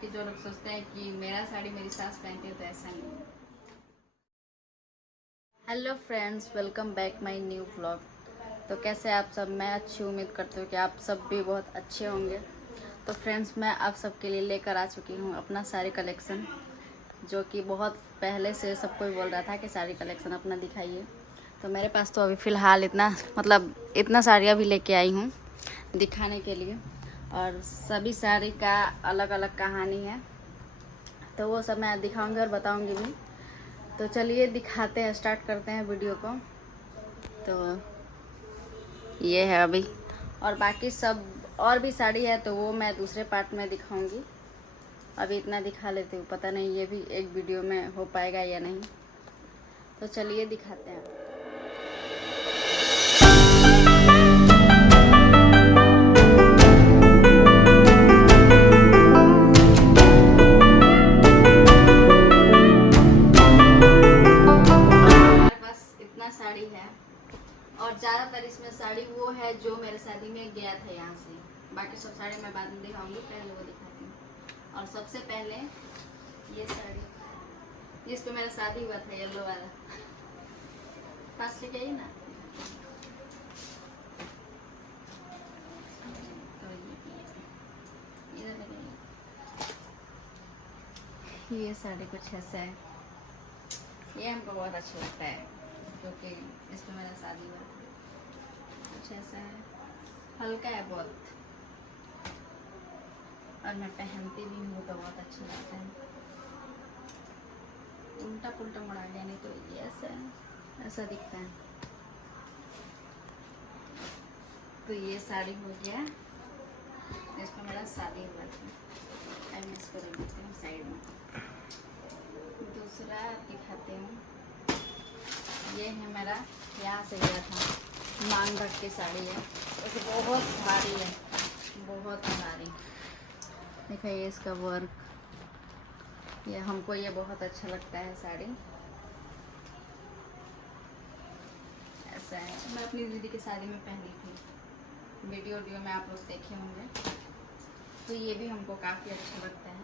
कि जो लोग सोचते हैं कि मेरा साड़ी मेरी सास पहनती है, तो ऐसा नहीं है। Hello friends, welcome back my new vlog. तो कैसे आप सब? मैं अच्छी उम्मीद करती हूँ कि आप सब भी बहुत अच्छे होंगे। तो फ्रेंड्स, मैं आप सबके लिए लेकर आ चुकी हूँ अपना साड़ी कलेक्शन, जो कि बहुत पहले से सब कोई बोल रहा था कि साड़ी कलेक्शन अपना दिखाइए। तो मेरे पास तो अभी फ़िलहाल इतना साड़ी अभी लेके आई हूँ दिखाने के लिए, और सभी साड़ी का अलग अलग कहानी है, तो वो सब मैं दिखाऊंगी और बताऊंगी भी। तो चलिए दिखाते हैं, स्टार्ट करते हैं वीडियो को। तो ये है अभी, और बाकी सब और भी साड़ी है तो वो मैं दूसरे पार्ट में दिखाऊंगी। अभी इतना दिखा लेती हूँ, पता नहीं ये भी एक वीडियो में हो पाएगा या नहीं। तो चलिए दिखाते हैं। हमारे पास इतना साड़ी है, और ज़्यादातर इसमें साड़ी वो है जो मेरे शादी में गया था यहाँ से। बाकी सब साड़ी मैं बाद में दिखाऊंगी, पहले वो दिखाती हूँ। और सबसे पहले ये साड़ी, जिस पे मेरा शादी हुआ था, येलो वाला। पास लेके आइए ना। तो इधर लगाइए। ये साड़ी कुछ ऐसा है, ये हमको बहुत अच्छा लगता है क्योंकि इस पे मेरा शादी हुआ था। कुछ ऐसा है, हल्का है बहुत, और मैं पहनती भी हूँ तो बहुत अच्छा लगता है। उल्टा पुल्टा मुड़ा लिया, नहीं तो ये ऐसा दिखता है। तो ये साड़ी हो गया, इसमें मेरा शादी हुआ था। अब मैं इसको रख देती हूँ साइड में। दूसरा दिखाती हूँ, ये है मेरा, यहाँ से गया था, मांग भर की साड़ी है। वैसे बहुत भारी है, बहुत भारी। दिखाइए इसका वर्क, ये हमको ये बहुत अच्छा लगता है साड़ी। ऐसा है, मैं अपनी दीदी की शादी में पहनी थी, वीडियो में आप लोग देखे होंगे। तो ये भी हमको काफ़ी अच्छा लगता है,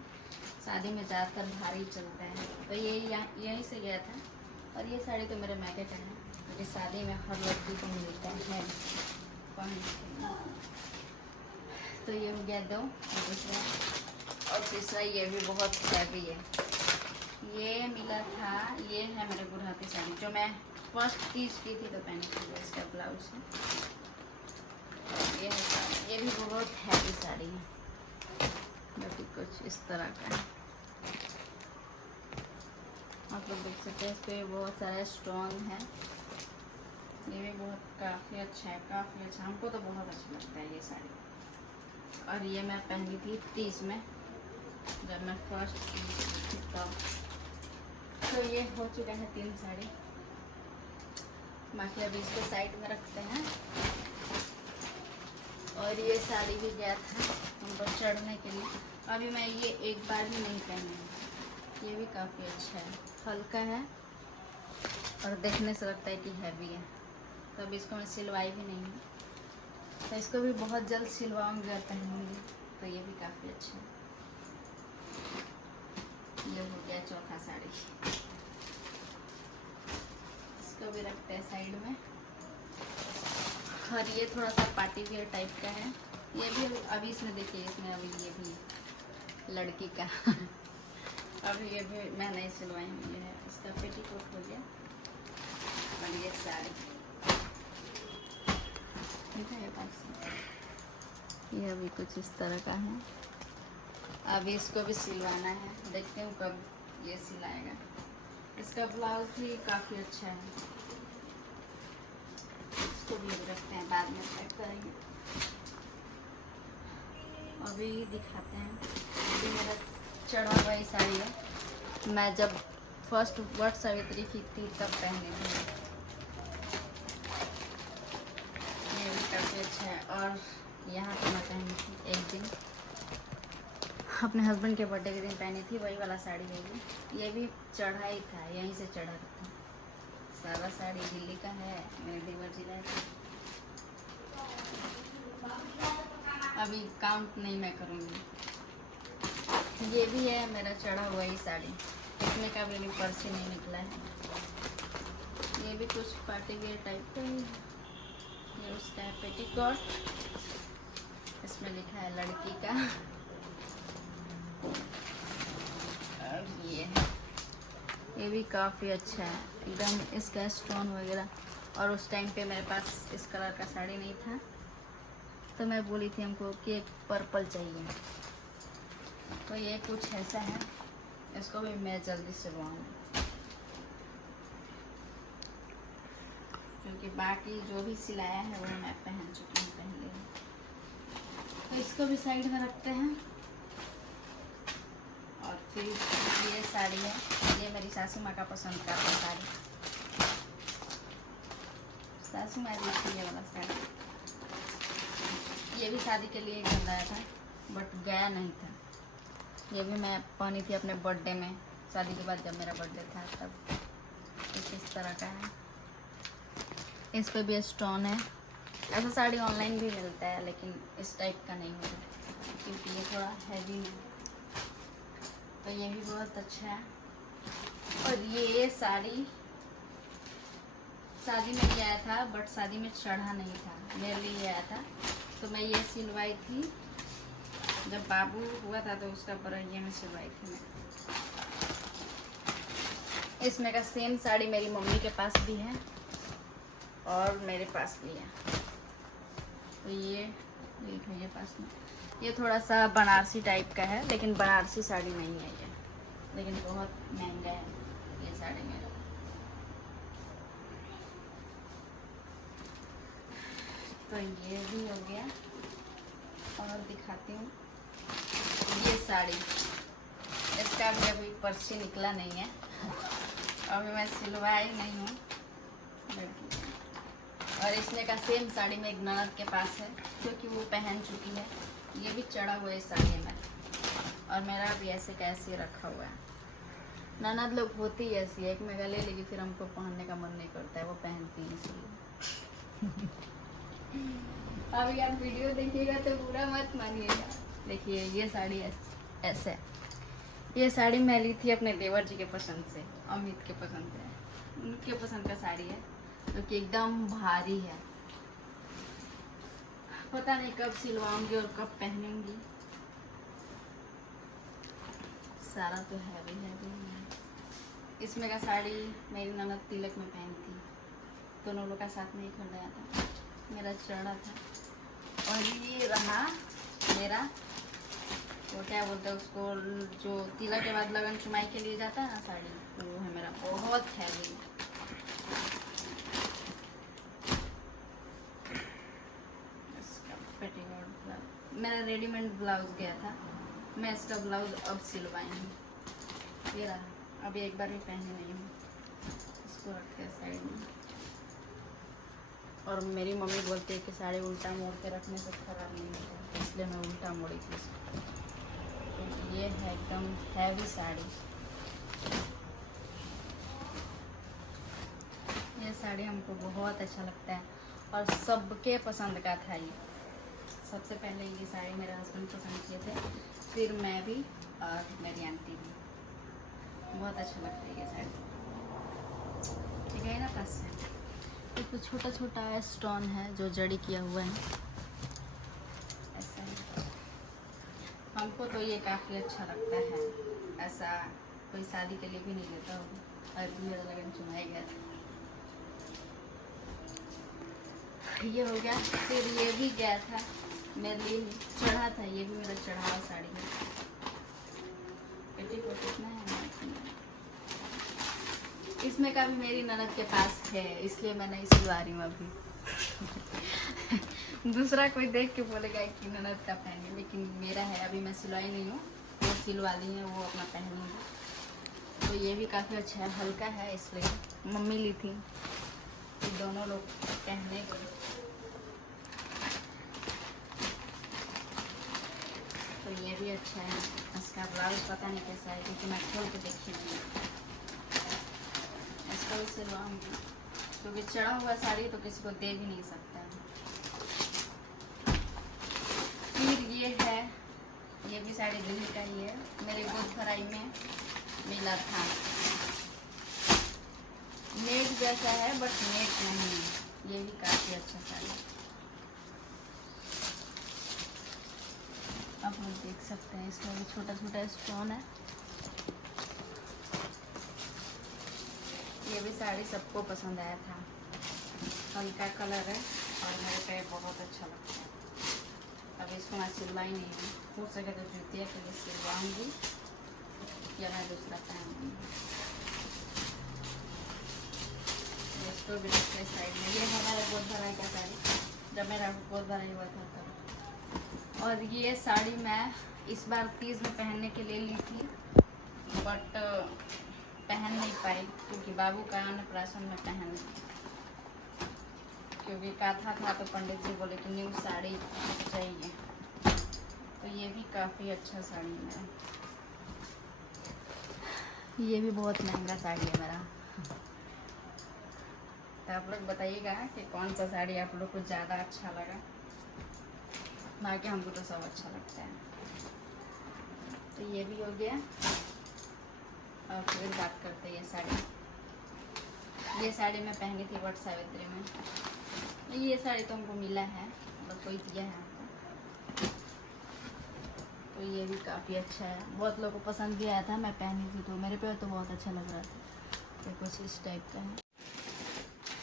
शादी में ज़्यादातर भारी चलता है। तो ये यहीं से गया था, और ये साड़ी तो मेरे मैके का है, क्योंकि शादी में हर लड़की को मिलता है। तो ये हो गया दो, और तीसरा ये भी बहुत हैवी है। ये मिला था, ये है मेरे बुढ़ा की साड़ी, जो मैं फर्स्ट तीज की थी तो पहनी थी। इसका ब्लाउज है, ये है साड़ी। ये भी बहुत हैवी साड़ी है, जो कि कुछ इस तरह का है। आप लोग देख सकते हैं, इस पर बहुत सारा स्टोन है। ये भी बहुत काफ़ी अच्छा है, काफ़ी अच्छा। हमको तो बहुत अच्छा लगता है ये साड़ी। और ये मैं पहनी थी 30 में, जब मैं फर्स्ट थी तब। तो ये हो चुका है 3 साड़ी। बाकी अभी इसको साइड में रखते हैं। और ये साड़ी भी गया था हमको चढ़ने के लिए, अभी मैं ये एक बार भी नहीं पहनी। ये भी काफ़ी अच्छा है, हल्का है, और देखने से लगता है कि हैवी है। तो अभी इसको मैं सिलवाई भी नहीं हूँ, तो इसको भी बहुत जल्द सिलवाऊंगी और पहनूंगी। तो ये भी काफ़ी अच्छा है। ये हो गया चौथा साड़ी, इसको भी रखते हैं साइड में। और ये थोड़ा सा पार्टी वेयर टाइप का है। ये भी अभी इसमें देखिए, इसमें अभी ये भी लड़की का अभी ये भी मैं नहीं सिलवाई हूँ। ये है, इसका पेटीकोट हो गया, और ये साड़ी है पास। ये अभी कुछ इस तरह का है। अभी इसको भी सिलवाना है, देखते हूँ कब ये सिलाएगा। इसका ब्लाउज भी काफ़ी अच्छा है। इसको भी रखते हैं, बाद में पैक करेंगे। अभी दिखाते हैं, अभी मेरा चढ़ा हुआ ही साड़ी है, मैं जब फर्स्ट वट सावित्री की थी तब पहनी थी। ये भी काफ़ी अच्छा है। और यहाँ पे मैं पहनी थी एक दिन, अपने हस्बैंड के बर्थडे के दिन पहनी थी, वही वाला साड़ी है ये भी चढ़ा ही था, यहीं से चढ़ा था। सारा साड़ी दिल्ली का है, मेरे देवर जिला का। अभी काउंट नहीं मैं करूँगी। ये भी है मेरा चढ़ा हुआ ही साड़ी, इसमें का भी पर्स ही नहीं निकला है। ये भी कुछ पार्टी वेयर टाइप का ही है। ये उसका है पेटीकोट, इसमें लिखा है लड़की का। और ये भी काफ़ी अच्छा है एकदम, इसका स्टोन वगैरह। और उस टाइम पे मेरे पास इस कलर का साड़ी नहीं था, तो मैं बोली थी हमको कि एक पर्पल चाहिए। तो ये कुछ ऐसा है, इसको भी मैं जल्दी सिलवाऊंगी, क्योंकि बाकी जो भी सिलाया है वो मैं पहन चुकी हूँ पहले। तो इसको भी साइड में रखते हैं। और फिर ये साड़ी है, ये मेरी सासू माँ का पसंद का साड़ी, सासू माँ दी थी ये वाला साड़ी। ये भी शादी के लिए खरीदाया था, बट गया नहीं था। ये भी मैं पहनी थी अपने बर्थडे में, शादी के बाद जब मेरा बर्थडे था तब। कुछ इस तरह का है, इस पे भी स्टोन है। ऐसा साड़ी ऑनलाइन भी मिलता है, लेकिन इस टाइप का नहीं होता, क्योंकि ये थोड़ा हैवी है। तो ये भी बहुत अच्छा है। और ये साड़ी शादी में भी आया था, बट शादी में चढ़ा नहीं था, मेरे लिए आया था। तो मैं ये सिलवाई थी जब बाबू हुआ था, तो उसका बरैया में सिलवाई थी मैं। इसमें का सेम साड़ी मेरी मम्मी के पास भी है और मेरे पास भी है। तो ये मेरे पास में ये थोड़ा सा बनारसी टाइप का है, लेकिन बनारसी साड़ी नहीं है ये, लेकिन बहुत महंगा है ये साड़ी मेरा। तो ये भी हो गया। और दिखाती हूँ ये साड़ी, इसका भी अभी पर्ची निकला नहीं है, अभी मैं सिलवाई नहीं हूँ। और इसमें का सेम साड़ी में एक ननद के पास है, क्योंकि वो पहन चुकी है। ये भी चढ़ा हुआ है साड़ी में, और मेरा भी ऐसे कैसे रखा हुआ है। ननद लोग होती है ऐसी, एक में गले लेगी, फिर हमको पहनने का मन नहीं करता है, वो पहनती है इसलिए। अभी आप वीडियो देखिएगा तो बुरा मत मानिएगा। देखिए ये साड़ी ऐसे है। ये साड़ी मैं ली थी अपने देवर जी के पसंद से, अमित के पसंद से, उनके पसंद का साड़ी है, जो कि एकदम भारी है। पता नहीं कब सिलवाऊंगी और कब पहनूंगी। सारा तो हैवी है। इसमें का साड़ी मेरी ननद तिलक में पहनी थी, दोनों लोग का साथ में ही खरीदाया था, मेरा चढ़ा था। और ये रहा मेरा, वो क्या बोलते हैं उसको, जो तिलक के बाद लगन चुमाई के लिए जाता है ना साड़ी, वो है मेरा, बहुत हैवी। इसका पेटीकोट ब्लाउज, मेरा रेडीमेड ब्लाउज गया था, मैं इसका ब्लाउज अब सिलवाई हूँ। ये रहा, अभी एक बार भी पहने नहीं हूँ, इसको रखते हैं साइड में। और मेरी मम्मी बोलती है कि साड़ी उल्टा मोड़ के रखने से खराब नहीं होता, इसलिए मैं उल्टा मोड़ी थी इसको। तो ये है एकदम हैवी साड़ी। ये साड़ी हमको बहुत अच्छा लगता है और सबके पसंद का था ये। सबसे पहले ये साड़ी मेरे हस्बैंड पसंद किए थे, फिर मैं भी और मेरी आंटी भी। बहुत अच्छा लगता है ये साड़ी। ठीक है ना, पास से तो छोटा छोटा स्टोन है जो जड़ी किया हुआ है, ऐसा है। हमको तो ये काफ़ी अच्छा लगता है, ऐसा कोई शादी के लिए भी नहीं लेता होगा, और भी मेरा लगन चुनाया गया था। ये हो गया। फिर ये भी गया था मेरे लिए, चढ़ा था, ये भी मेरा चढ़ा हुआ साड़ी है। पेटीकोट इतना है, इसमें का भी मेरी ननद के पास है, इसलिए मैं नहीं सिलवा रही हूँ अभी। दूसरा कोई देख के बोलेगा कि ननद का पहने, लेकिन मेरा है, अभी मैं सिलवाई नहीं हूँ, वो सिलवा ली है, वो अपना पहनूंगी। तो ये भी काफ़ी अच्छा है, हल्का है, इसलिए मम्मी ली थी, तो दोनों लोग पहने गए। तो ये भी अच्छा है। इसका ब्लाउज पता नहीं कैसा है, क्योंकि मैं खोल के देखी नहीं, इसको भी सिलवाऊंगी, क्योंकि चढ़ा हुआ साड़ी तो किसी को दे भी नहीं सकता है। फिर ये है ये भी साड़ी दिल्ली का ही है, मेरे गोदभराई में मिला था। नेट जैसा है बट नेट नहीं है। ये भी काफ़ी अच्छा साड़ी, आप लोग देख सकते हैं। इसमें भी छोटा छोटा स्टोन है। ये भी साड़ी सबको पसंद आया था। हल्का कलर है और मेरे पे बहुत अच्छा लगता है। अब इसको मैं सिलवाई नहीं है, हो सके तो जूतिया के लिए सिलवाऊंगी या मैं दूसरा पहनूंगी। इसको भी रखते साइड में। ये हमारा गोदभराई का साड़ी, जब मेरा गोदभराई हुआ था तब। और ये साड़ी मैं इस बार तीज में पहनने के लिए ली थी, बट पहन नहीं पाई क्योंकि बाबू का अन्नप्राशन में पहन, क्योंकि काथा था तो पंडित जी बोले कि न्यू साड़ी चाहिए। तो ये भी काफ़ी अच्छा साड़ी है। ये भी बहुत महंगा साड़ी है मेरा। तो आप लोग बताइएगा कि कौन सा साड़ी आप लोग को ज़्यादा अच्छा लगा। बाकी हमको तो सब अच्छा लगता है। तो ये भी हो गया। और फिर बात करते हैं ये साड़ी। ये साड़ी मैं पहनी थी वट सावित्री में। ये साड़ी तो हमको मिला है, मतलब कोई दिया है हमको। तो ये भी काफ़ी अच्छा है, बहुत लोगों को पसंद भी आया था। मैं पहनी थी तो मेरे पे तो बहुत अच्छा लग रहा था। तो कुछ इस टाइप का है।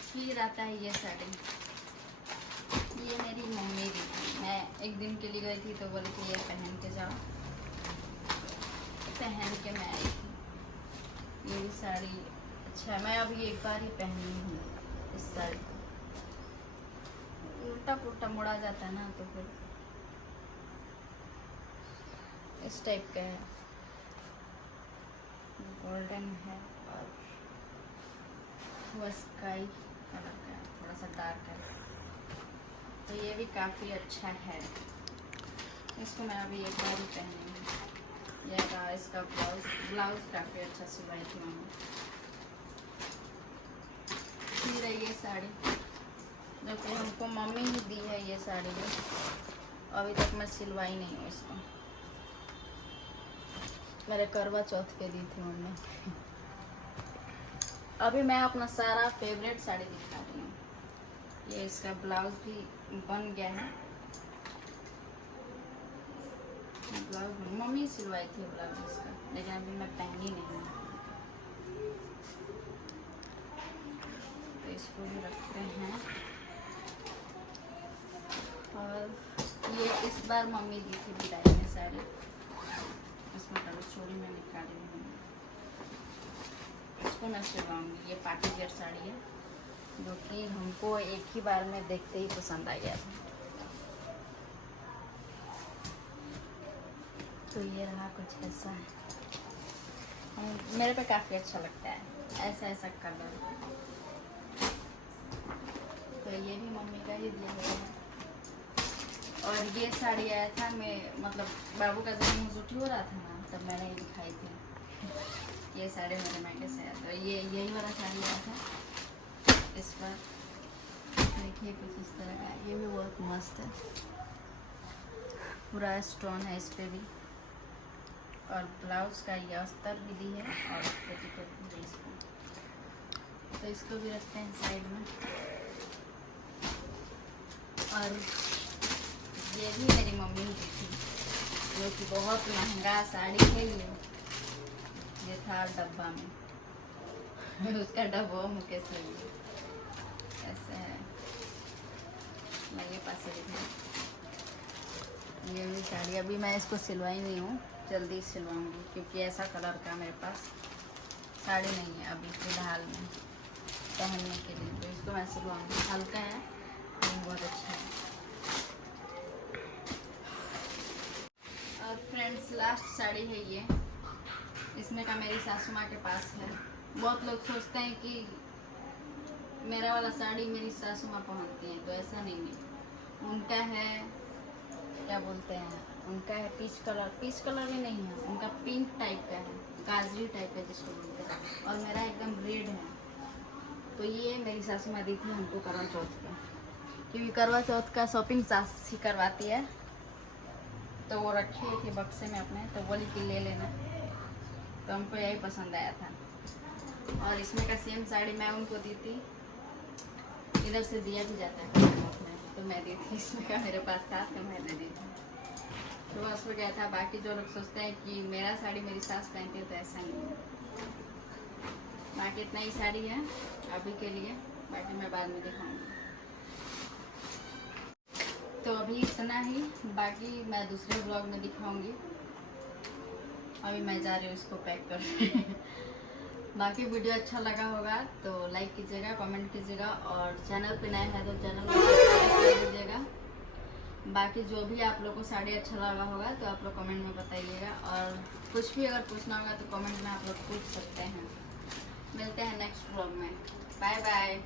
फिर आता है ये साड़ी। ये मेरी मम्मी दी थी। मैं एक दिन के लिए गई थी तो बोली कि ये पहन के जाओ। पहन के मैं आई थी। ये भी साड़ी अच्छा है। मैं अभी एक बार ही पहनी हूँ इस साड़ी को। उल्टा पुल्टा मुड़ा जाता है ना, तो फिर इस टाइप का है। गोल्डन है और वो स्काई कलर का है, थोड़ा सा डार्क है। तो ये भी काफ़ी अच्छा है। इसको मैं अभी एक बार ही पहनी हूँ। यह रहा इसका ब्लाउज काफ़ी अच्छा सिलवाई थी मैंने। फिर है ये साड़ी, जो कि हमको मम्मी ही दी है। ये साड़ी अभी तक मैं सिलवाई नहीं हूँ इसको। मेरे करवा चौथ पे दी थी मम्मी। अभी मैं अपना सारा फेवरेट साड़ी दिखा रही हूँ। ये इसका ब्लाउज भी बन गया है। ब्लाउज मम्मी सिलवाई थी ब्लाउज इसका, लेकिन अभी मैं पहनी नहीं हूँ। तो इसको भी रखते हैं। और ये इस बार मम्मी दी थी विदाई में साड़ी। इसमें कलर चोरी में निकाली हूँ। इसको मैं सिलवाऊंगी। ये पार्टी वेयर साड़ी है, जो कि हमको एक ही बार में देखते ही पसंद आ गया था। तो ये रहा कुछ ऐसा है। मेरे पे काफ़ी अच्छा लगता है ऐसा ऐसा कलर। तो ये भी मम्मी का ही दिया हुआ है। और ये साड़ी आया था, मैं मतलब बाबू का जब मुझे हो रहा था ना, तब मैंने ये दिखाई थी। ये साड़ी मेरे महंगे से आया था। ये यही वाला साड़ी आया था इस बार। देखिए कुछ इस तरह का। ये भी बहुत मस्त है, पूरा स्टोन है इस पर भी। और ब्लाउज का ये अस्तर भी दी है और पेटीकोट भी है इसको। तो इसको भी रखते हैं साइड में। और ये भी मेरी मम्मी ने दी थी, जो कि बहुत महंगा साड़ी है। ये था डब्बा में। उसका डब्बा मुकेश लगी ऐसे है। मैं ये पास से दिखा। ये भी साड़ी अभी मैं इसको सिलवाई नहीं हूँ, जल्दी सिलवाऊंगी, क्योंकि ऐसा कलर का मेरे पास साड़ी नहीं है अभी फ़िलहाल में पहनने के लिए। तो इसको मैं सिलवाऊंगी। हल्का है लेकिन बहुत अच्छा है। और फ्रेंड्स लास्ट साड़ी है ये। इसमें का मेरी सासू माँ के पास है। बहुत लोग सोचते हैं कि मेरा वाला साड़ी मेरी सासू माँ पहनती हैं, तो ऐसा नहीं है। उनका है, क्या बोलते हैं, उनका है पीच कलर। पीच कलर भी नहीं है, उनका पिंक टाइप का है, गाजरी टाइप का जिसको बोलते हैं। और मेरा एकदम रेड है। तो ये मेरी सासू माँ दी थी हमको करवा चौथ का, क्योंकि करवा चौथ का शॉपिंग सास ही करवाती है। तो वो रखी हुई थी बक्से में अपने, तो बोली कि ले लेना, तो हमको यही पसंद आया था। और इसमें का सेम साड़ी मैं उनको दी थी, इधर से दिया भी जाता है अपने, तो मैं दी थी। इसमें का मेरे पास था तो मैं दे दी थी। तो बस हो गया था। बाकी जो लोग सोचते हैं कि मेरा साड़ी मेरी सास पहनती है, तो ऐसा नहीं है। बाकी इतना ही साड़ी है अभी के लिए, बाकी मैं बाद में दिखाऊंगी। तो अभी इतना ही, बाकी मैं दूसरे ब्लॉग में दिखाऊंगी। अभी मैं जा रही हूँ इसको पैक कर। बाकी वीडियो अच्छा लगा होगा तो लाइक कीजिएगा, कमेंट कीजिएगा, और चैनल पे नए हैं तो चैनल को सब्सक्राइब कर दीजिएगा। बाकी जो भी आप लोग को साड़ी अच्छा लगा होगा तो आप लोग कमेंट में बताइएगा, और कुछ भी अगर पूछना होगा तो कमेंट में आप लोग पूछ सकते हैं। मिलते हैं नेक्स्ट ब्लॉग में। Bye bye.